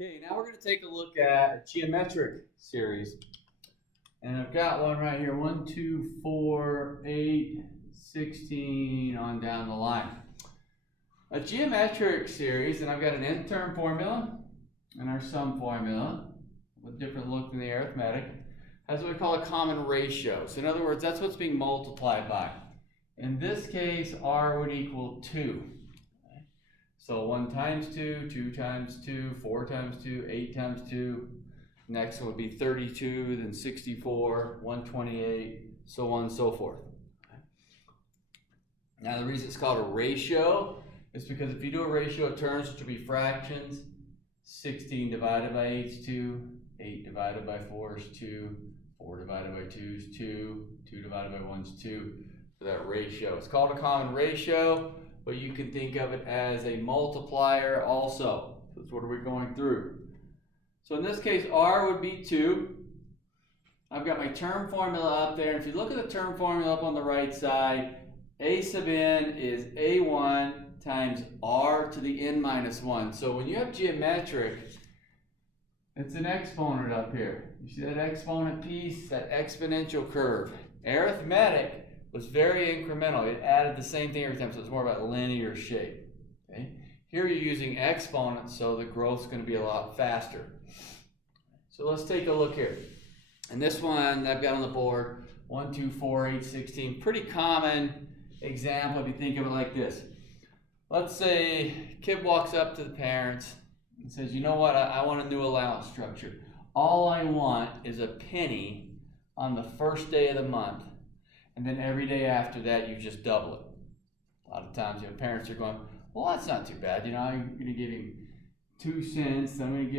Okay, now we're going to take a look at a geometric series. And I've got one right here, 1, 2, 4, 8, 16 on down the line. A geometric series, and I've got an nth term formula and our sum formula with a different look than the arithmetic, has what we call a common ratio. So in other words, that's what's being multiplied by. In this case, r would equal 2. So 1 times 2, 2 times 2, 4 times 2, 8 times 2. Next one would be 32, then 64, 128, so on and so forth. Now the reason it's called a ratio is because if you do a ratio of terms, which will be fractions, 16 divided by 8 is 2, 8 divided by 4 is 2, 4 divided by 2 is 2, 2 divided by 1 is 2 for that ratio. It's called a common ratio, but you can think of it as a multiplier also. That's what we're going through. So in this case, r would be 2. I've got my term formula up there. If you look at the term formula up on the right side, a sub n is a1 times r to the n minus 1. So when you have geometric, it's an exponent up here. You see that exponent piece, that exponential curve. Arithmetic was very incremental. It added the same thing every time, so it's more about linear shape. Okay? Here you're using exponents, so the growth's going to be a lot faster. So let's take a look here. And this one I've got on the board, 1, 2, 4, 8, 16. Pretty common example if you think of it like this. Let's say a kid walks up to the parents and says, you know what, I want a new allowance structure. All I want is a penny on the first day of the month. And then every day after that, you just double it. A lot of times, parents are going, well, that's not too bad. I'm going to give him 2 cents. I'm going to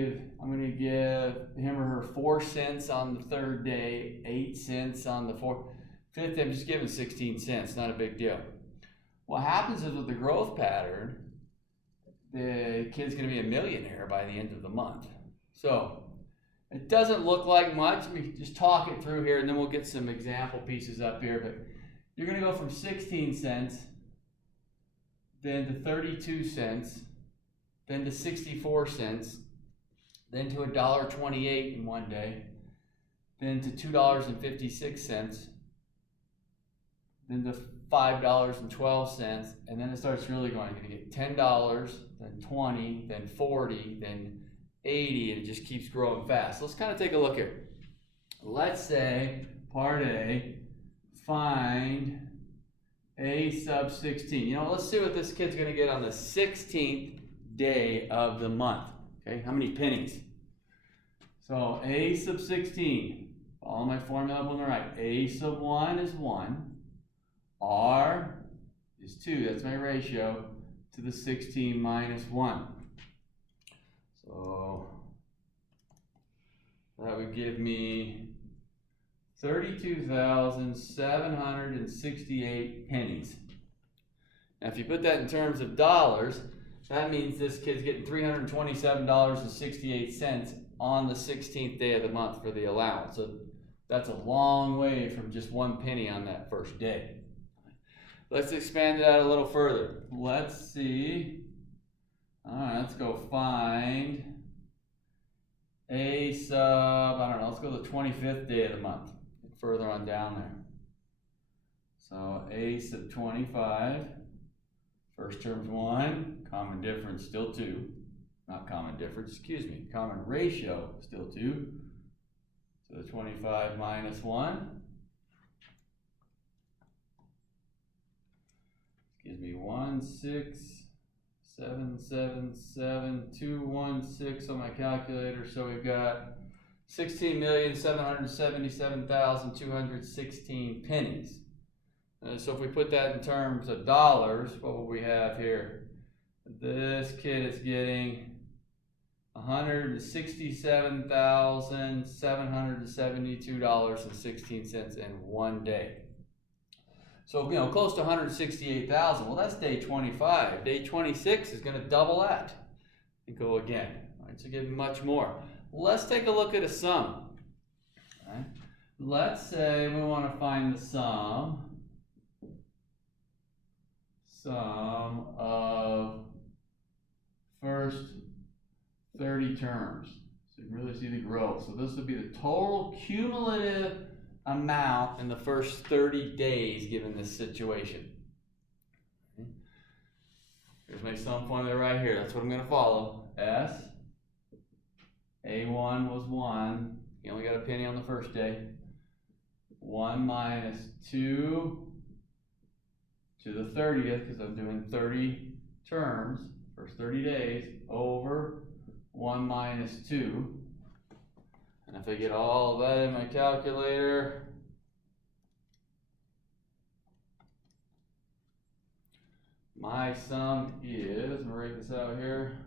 give him or her 4 cents on the third day, 8 cents on the fifth day. I'm just giving 16 cents. Not a big deal. What happens is with the growth pattern, the kid's going to be a millionaire by the end of the month. So it doesn't look like much. Let me just talk it through here, and then we'll get some example pieces up here. But you're going to go from 16 cents, then to 32 cents, then to 64 cents, then to $1.28 in one day, then to $2.56, then to $5.12, and then it starts really going. You're going to get $10, then 20, then 40, then 80, and it just keeps growing fast. Let's kind of take a look here. Let's say, part A, find a sub 16. Let's see what this kid's going to get on the 16th day of the month. Okay, how many pennies? So a sub 16, follow my formula up on the right. A sub 1 is 1. R is 2, that's my ratio, to the 16 minus 1. So that would give me 32,768 pennies. Now if you put that in terms of dollars, that means this kid's getting $327.68 on the 16th day of the month for the allowance. So that's a long way from just 1 penny on that first day. Let's expand it out a little further. Let's see. All right, let's go find a sub, let's go to the 25th day of the month. Get further on down there. So a sub 25, first term's 1, common difference still 2. Not common difference, excuse me, common ratio still 2. So the 25 minus 1 gives me 16777,216 on my calculator. So we've got 16,777,216 pennies. So if we put that in terms of dollars, what will we have here? This kid is getting $167,772.16 in one day. So, close to 168,000. Well, that's day 25. Day 26 is going to double that and go again. All right, so get much more. Let's take a look at a sum. All right. Let's say we want to find the sum of first 30 terms. So you can really see the growth. So this would be the total cumulative amount in the first 30 days given this situation. Here's my sum formula right here. That's what I'm going to follow. S, A1 was 1. You only got a penny on the first day. 1 minus 2 to the 30th, because I'm doing 30 terms, first 30 days, over 1 minus 2. And if I get all of that in my calculator, my sum is, I'm going to write this out here,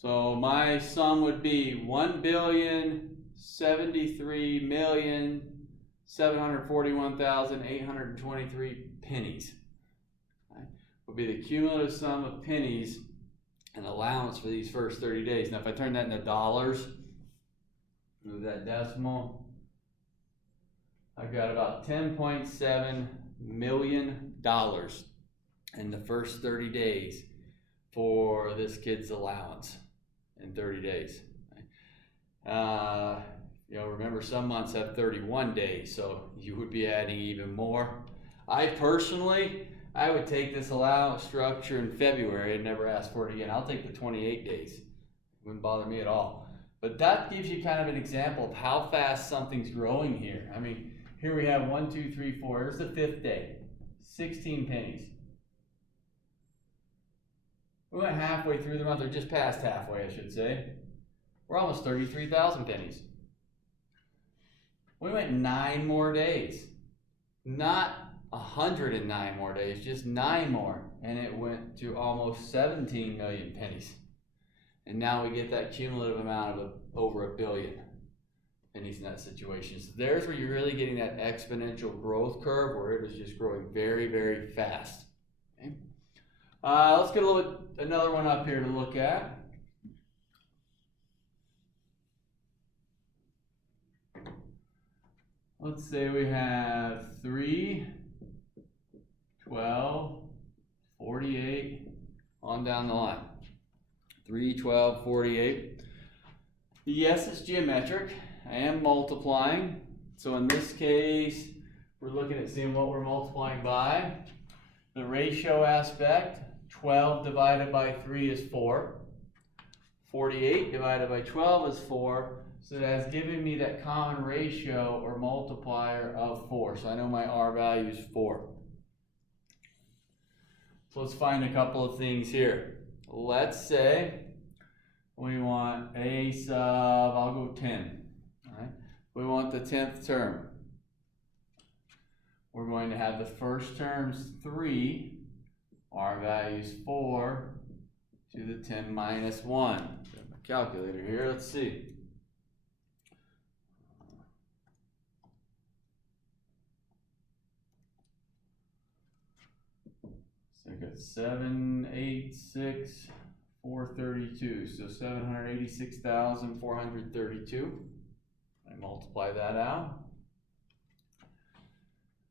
so my sum would be 1,073,741,823 pennies. Right? Would be the cumulative sum of pennies and allowance for these first 30 days. Now if I turn that into dollars, move that decimal, I've got about $10.7 million in the first 30 days for this kid's allowance in 30 days. You know, remember some months have 31 days, so you would be adding even more. I personally, I would take this allowance structure in February and never ask for it again. I'll take the 28 days. It wouldn't bother me at all. But that gives you kind of an example of how fast something's growing here. I mean, here we have 1, 2, 3, 4. Here's the 5th day. 16 pennies. We went halfway through the month, or just past halfway, I should say. We're almost 33,000 pennies. We went 9 more days. Not 109 more days, just 9 more. And it went to almost 17 million pennies. And now we get that cumulative amount of over 1 billion pennies in that situation. So there's where you're really getting that exponential growth curve where it is just growing very, very fast. Okay? Let's get another one up here to look at. Let's say we have 3, 12, 48, on down the line. 3, 12, 48. Yes, it's geometric. I am multiplying. So in this case, we're looking at seeing what we're multiplying by. The ratio aspect, 12 divided by 3 is 4. 48 divided by 12 is 4. So that's giving me that common ratio or multiplier of 4. So I know my R value is 4. So let's find a couple of things here. Let's say we want a sub, I'll go 10. All right. We want the 10th term. We're going to have the first term's 3. R value is 4 to the 10 minus 1. Got my calculator here. Let's see. So I got 786,432. So 786,432. I multiply that out.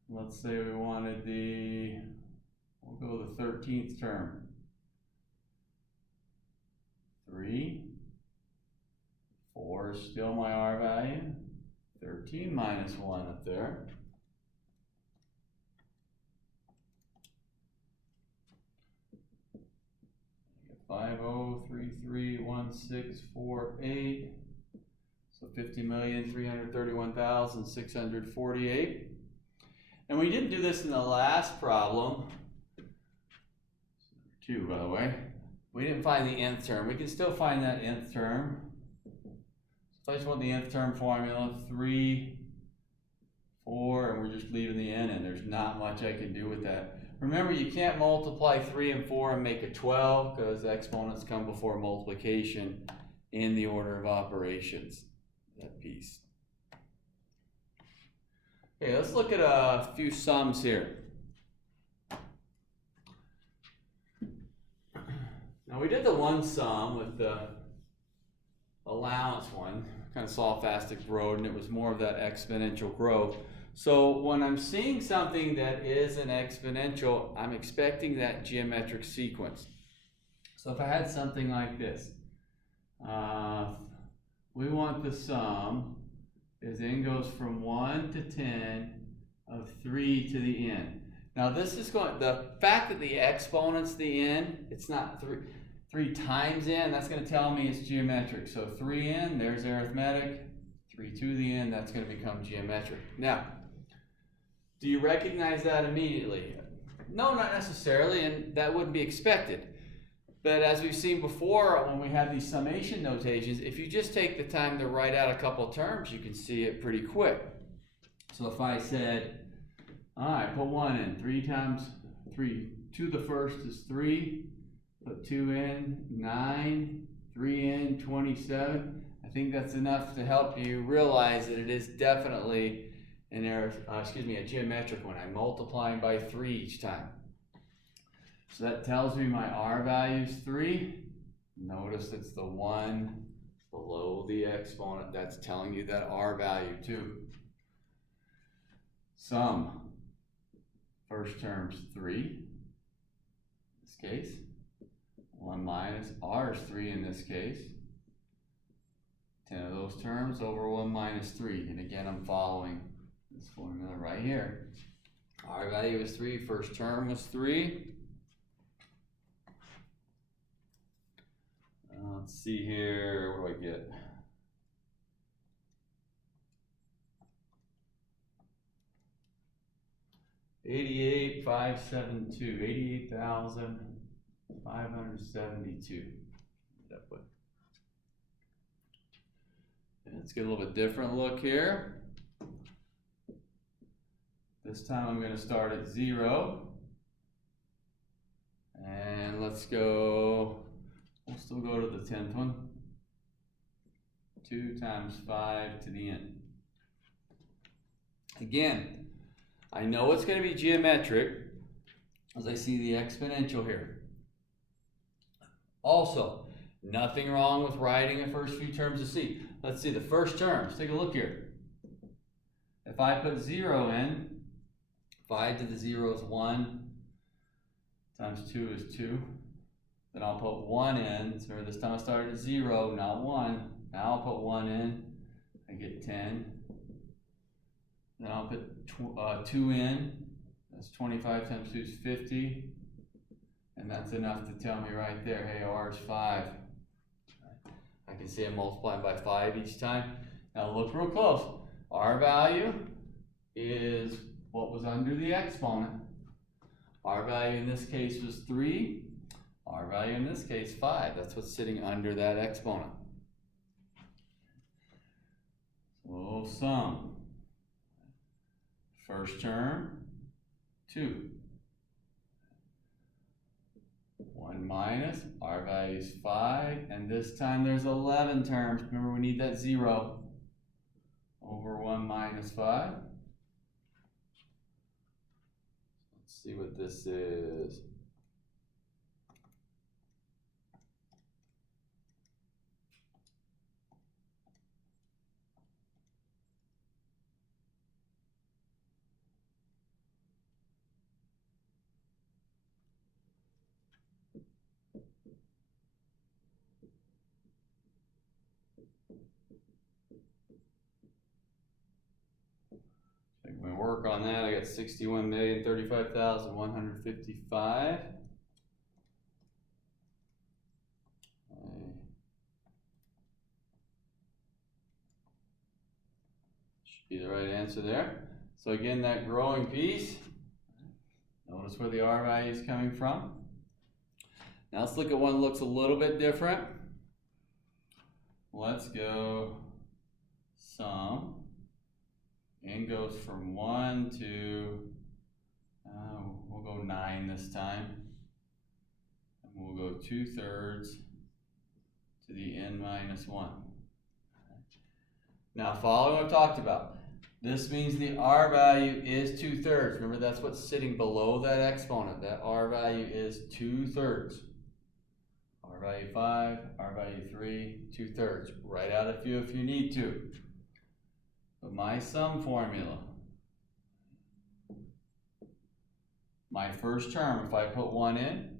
Let's say we wanted we'll go the 13th term. 3. 4 is still my R value. 13 minus 1 up there. 50331648. So 50,331,648. And we didn't do this in the last problem. 2, by the way. We didn't find the nth term. We can still find that nth term. So I just want the nth term formula, 3, 4, and we're just leaving the n in. There's not much I can do with that. Remember, you can't multiply 3 and 4 and make a 12 because exponents come before multiplication in the order of operations. That piece. Okay, let's look at a few sums here. Now we did the one sum with the allowance one. kind of saw a fast it growed, and it was more of that exponential growth. So when I'm seeing something that is an exponential, I'm expecting that geometric sequence. So if I had something like this, we want the sum is n goes from 1 to 10 of 3 to the n. Now this is going, the fact that the exponent's the n, it's not 3 times n, that's going to tell me it's geometric. So 3n, there's arithmetic, 3 to the n, that's going to become geometric. Now, do you recognize that immediately? No, not necessarily, and that wouldn't be expected. But as we've seen before, when we have these summation notations, if you just take the time to write out a couple of terms, you can see it pretty quick. So if I said, all right, put 1 in, 3 times 3, 2 to the first is 3, put 2 in, 9, 3 in, 27. I think that's enough to help you realize that it is definitely a geometric one. I'm multiplying by 3 each time. So that tells me my R value is 3. Notice it's the 1 below the exponent. That's telling you that R value too. Sum. First term's 3. In this case. 1 minus R is 3 in this case. 10 of those terms over 1 minus 3. And again, I'm following this formula right here. R value is 3. First term was 3. Let's see here, what do I get? $88,572. And let's get a little bit different look here. This time I'm going to start at 0. And let's go, we'll still go to the 10th one. 2 times 5 to the n. Again, I know it's going to be geometric as I see the exponential here. Also, nothing wrong with writing the first few terms of C. Let's see the first terms. Take a look here. If I put 0 in, 5 to the 0 is 1, times 2 is 2. Then I'll put 1 in, so this time I started at 0, not 1. Now I'll put 1 in, I get 10. Then I'll put 2 in, that's 25 times 2 is 50. And that's enough to tell me right there, hey, R is 5. I can see I'm multiplying by 5 each time. Now look real close. R value is what was under the exponent. R value in this case was 3. R value in this case 5. That's what's sitting under that exponent. So sum. First term, 2. 1 minus, R value is 5, and this time there's 11 terms. Remember, we need that 0 over 1 minus 5. Let's see what this is. I'm going to work on that. I got 61,035,155. Should be the right answer there. So again, that growing piece, notice where the R value is coming from. Now let's look at one that looks a little bit different. Let's go sum. N goes from 1 to, we'll go 9 this time. And we'll go 2/3 to the n minus 1. Now follow what I talked about. This means the R value is 2/3. Remember, that's what's sitting below that exponent. That R value is 2/3. R value 5, R value 3, 2/3. Write out a few if you need to. But my sum formula, my first term, if I put 1 in,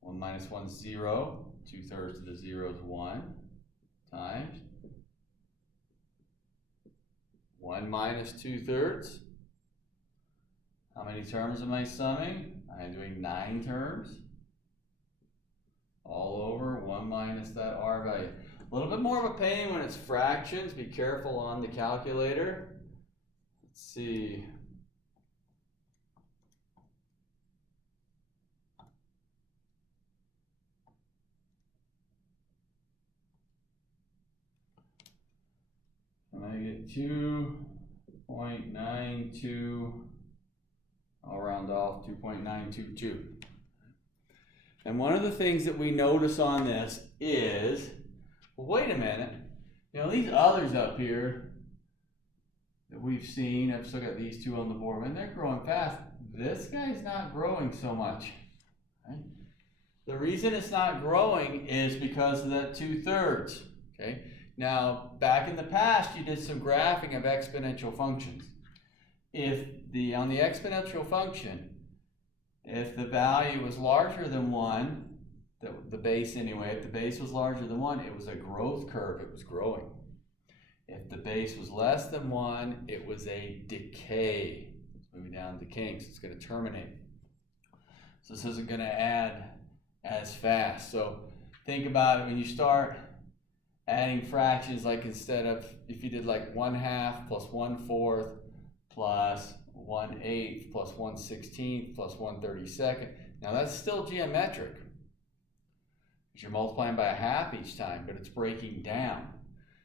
1 minus 1 is 0, 2/3 of the 0 is 1, times 1 minus 2/3. How many terms am I summing? I'm doing 9 terms. All over 1 minus that R value. A little bit more of a pain when it's fractions. Be careful on the calculator. Let's see. And I get 2.92, I'll round off 2.922. And one of the things that we notice on this is, well, wait a minute, you know, these others up here that we've seen, I've still got these two on the board, and they're growing fast. This guy's not growing so much. Right? The reason it's not growing is because of that 2/3. Okay. Now, back in the past, you did some graphing of exponential functions. On the exponential function, if the value was larger than 1, the base anyway, if the base was larger than 1, it was a growth curve, it was growing. If the base was less than 1, it was a decay. It's moving down, decaying, so it's going to terminate. So this isn't going to add as fast. So think about it when you start adding fractions, like instead of, if you did like 1/2 plus 1/4 plus 1/8 plus 1/16 plus 1/32. Now that's still geometric, because you're multiplying by a half each time, but it's breaking down.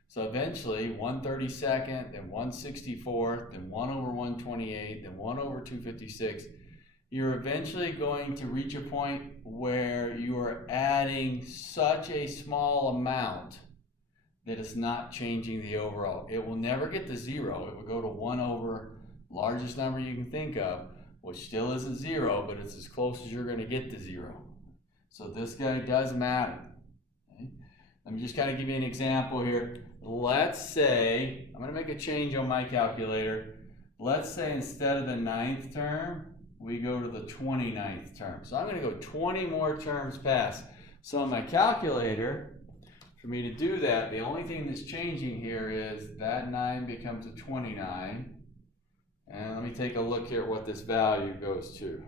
So eventually 1/32, then 1/64, then 1/128, then 1/256. You're eventually going to reach a point where you are adding such a small amount that it's not changing the overall. It will never get to 0. It will go to 1 over largest number you can think of, which still isn't 0, but it's as close as you're going to get to 0. So this guy does matter. Okay? Let me just kind of give you an example here. Let's say, I'm going to make a change on my calculator. Let's say instead of the 9th term, we go to the 29th term. So I'm going to go 20 more terms past. So on my calculator, for me to do that, the only thing that's changing here is that 9 becomes a 29. And let me take a look here at what this value goes to.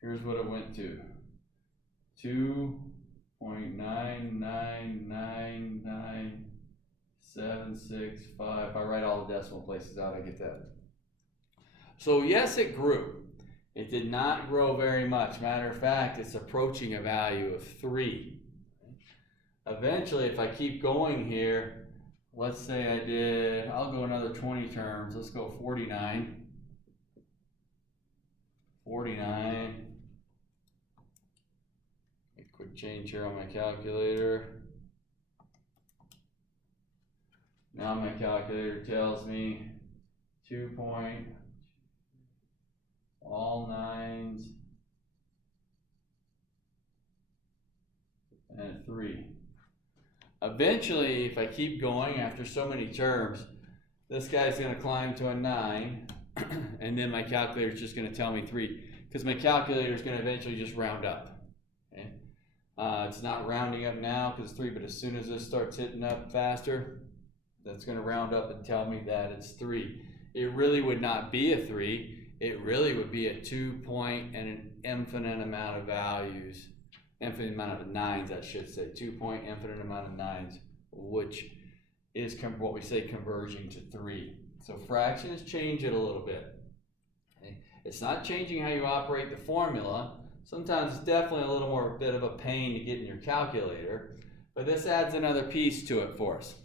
Here's what it went to. 2.9999765. If I write all the decimal places out, I get that. So yes, it grew. It did not grow very much. Matter of fact, it's approaching a value of 3. Eventually, if I keep going here, let's say I'll go another 20 terms. Let's go 49. 49. A quick change here on my calculator. Now my calculator tells me 2. All 9s and 3. Eventually, if I keep going after so many terms, this guy's going to climb to a 9, and then my calculator is just going to tell me 3, because my calculator is going to eventually just round up. Okay? It's not rounding up now because it's 3, but as soon as this starts hitting up faster, that's going to round up and tell me that it's 3. It really would not be a 3. It really would be a 2 point and an infinite amount of values, infinite amount of 9s, I should say, 2 point infinite amount of 9s, which is what we say converging to 3. So fractions change it a little bit. Okay? It's not changing how you operate the formula. Sometimes it's definitely a little more bit of a pain to get in your calculator, but this adds another piece to it for us.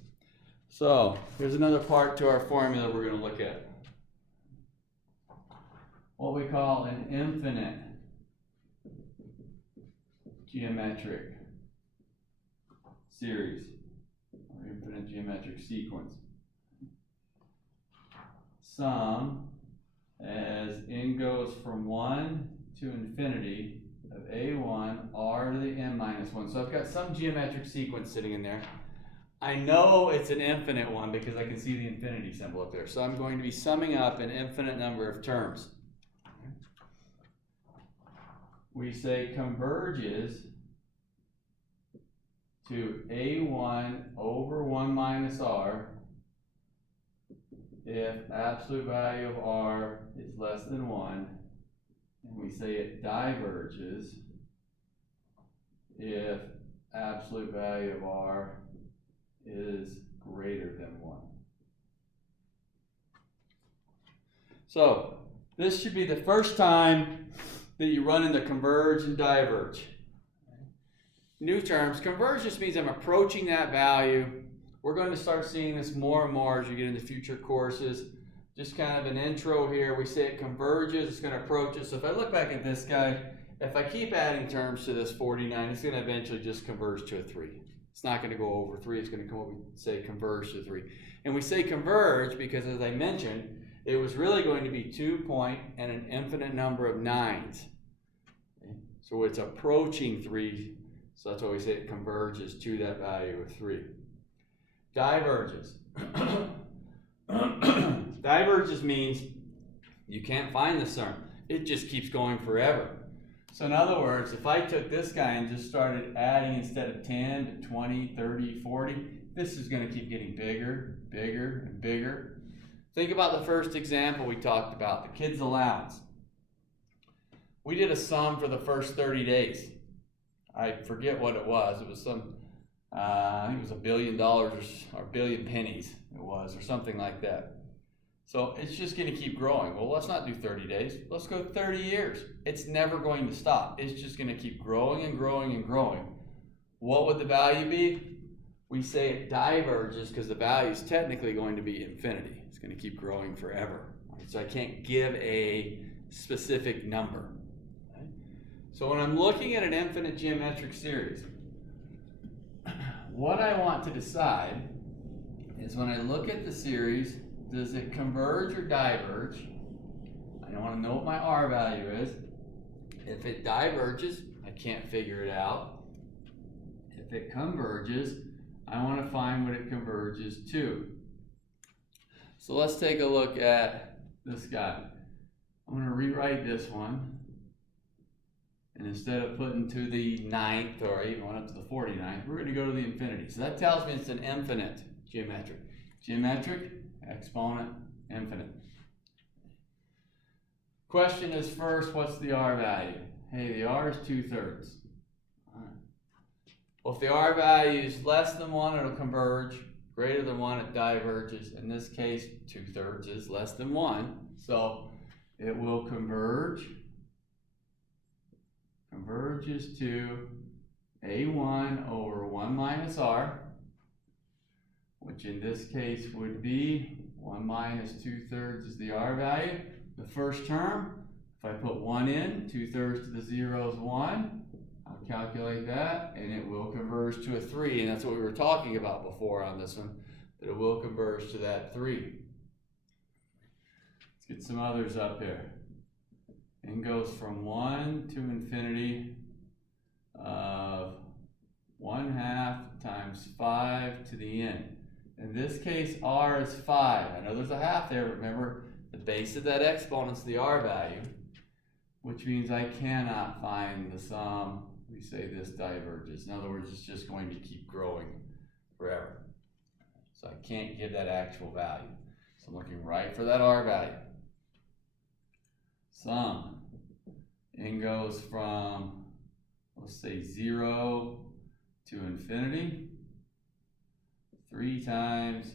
So here's another part to our formula we're going to look at. What we call an infinite geometric series or infinite geometric sequence. sum as n goes from 1 to infinity of a1 r to the n minus 1. So I've got some geometric sequence sitting in there. I know it's an infinite one because I can see the infinity symbol up there. So I'm going to be summing up an infinite number of terms. We say converges to a1 over 1 minus r if absolute value of r is less than 1, and we say it diverges if absolute value of r is greater than 1. So this should be the first time that you run into converge and diverge. New terms. Converge just means I'm approaching that value. We're going to start seeing this more and more as you get into future courses. Just kind of an intro here. We say it converges, it's going to approach it. So if I look back at this guy, if I keep adding terms to this 49, it's going to eventually just converge to a 3. It's not going to go over 3. It's going to come over and say converge to 3. And we say converge because, as I mentioned, it was really going to be 2 point and an infinite number of 9s. Okay? So it's approaching 3. So that's why we say it converges to that value of 3. Diverges. Diverges means you can't find the sum. It just keeps going forever. So in other words, if I took this guy and just started adding instead of 10 to 20, 30, 40, this is going to keep getting bigger, bigger, and bigger. Think about the first example we talked about, the kid's allowance. We did a sum for the first 30 days. I forget what it was. It was some, I think it was $1 billion or $1 billion pennies it was, or something like that. So it's just going to keep growing. Well, let's not do 30 days. Let's go 30 years. It's never going to stop. It's just going to keep growing and growing and growing. What would the value be? We say it diverges because the value is technically going to be infinity. It's going to keep growing forever. Right? So I can't give a specific number. Okay? So when I'm looking at an infinite geometric series, what I want to decide is when I look at the series, does it converge or diverge? I want to know what my R value is. If it diverges, I can't figure it out. If it converges, I want to find what it converges to. So let's take a look at this guy. I'm going to rewrite this one. And instead of putting to the 9th or even going up to the 49th, we're going to go to the infinity. So that tells me it's an infinite geometric. Geometric, exponent, infinite. Question is first, what's the R value? Hey, the R is 2/3. All right. Well, if the R value is less than 1, it'll converge. Greater than 1, it diverges. In this case, 2/3 is less than 1. So it will converge. Converges to A1 over 1 minus R, which in this case would be 1 minus 2/3 is the R value. The first term, if I put 1 in, 2/3 to the 0 is 1. I'll calculate that, and it will converge to a 3, and that's what we were talking about before on this one, that it will converge to that 3. Let's get some others up here. N goes from 1 to infinity of 1/2 times 5 to the n. In this case, R is 5. I know there's a half there, but remember, the base of that exponent is the R value, which means I cannot find the sum. We say this diverges. In other words, it's just going to keep growing forever. So I can't give that actual value. So I'm looking right for that R value. Sum. N goes from, let's say, 0 to infinity. 3 times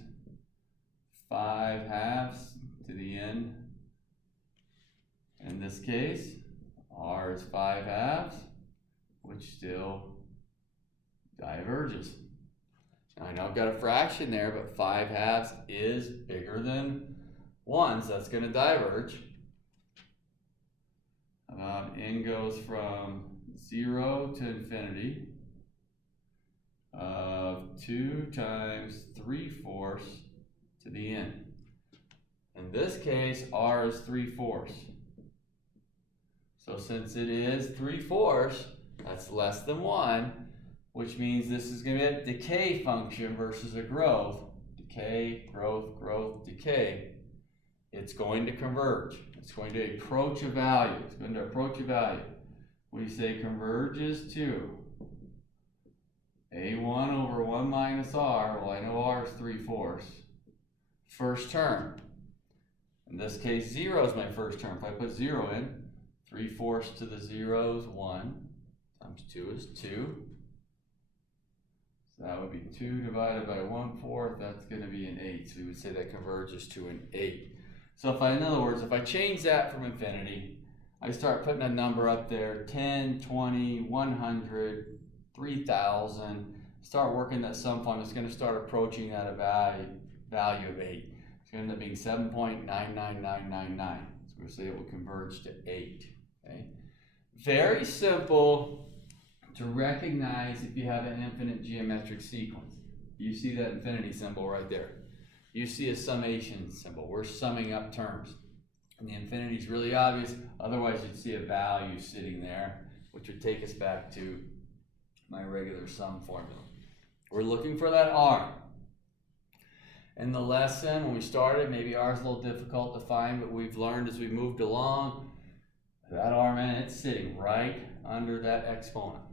5/2 to the n. In this case, R is 5/2, which still diverges. Now I know I've got a fraction there, but 5/2 is bigger than 1, so that's going to diverge. N goes from 0 to infinity of 2 times 3/4 to the n. In this case, R is 3/4. So since it is 3/4, that's less than 1, which means this is going to be a decay function versus a growth. Decay, growth, growth, decay. It's going to converge. It's going to approach a value. It's going to approach a value. We say converges to A1 over 1 minus R. Well, I know R is 3/4. First term. In this case, 0 is my first term. If I put 0 in, 3/4 to the 0 is 1, times 2 is 2. So that would be 2 divided by 1/4, that's going to be an 8. So we would say that converges to an 8. So in other words, if I change that from infinity, I start putting a number up there, 10, 20, 100, 3,000, start working that sum function, it's going to start approaching that a value of 8. It's going to end up being 7.99999. So we'll say it will converge to 8. Okay? Very simple to recognize if you have an infinite geometric sequence. You see that infinity symbol right there. You see a summation symbol. We're summing up terms. And the infinity is really obvious. Otherwise, you'd see a value sitting there, which would take us back to my regular sum formula. We're looking for that R. In the lesson, when we started, maybe R is a little difficult to find, but we've learned as we moved along, that R, man, it's sitting right under that exponent.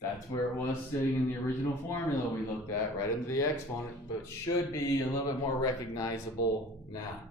That's where it was sitting in the original formula we looked at, right under the exponent, but should be a little bit more recognizable now.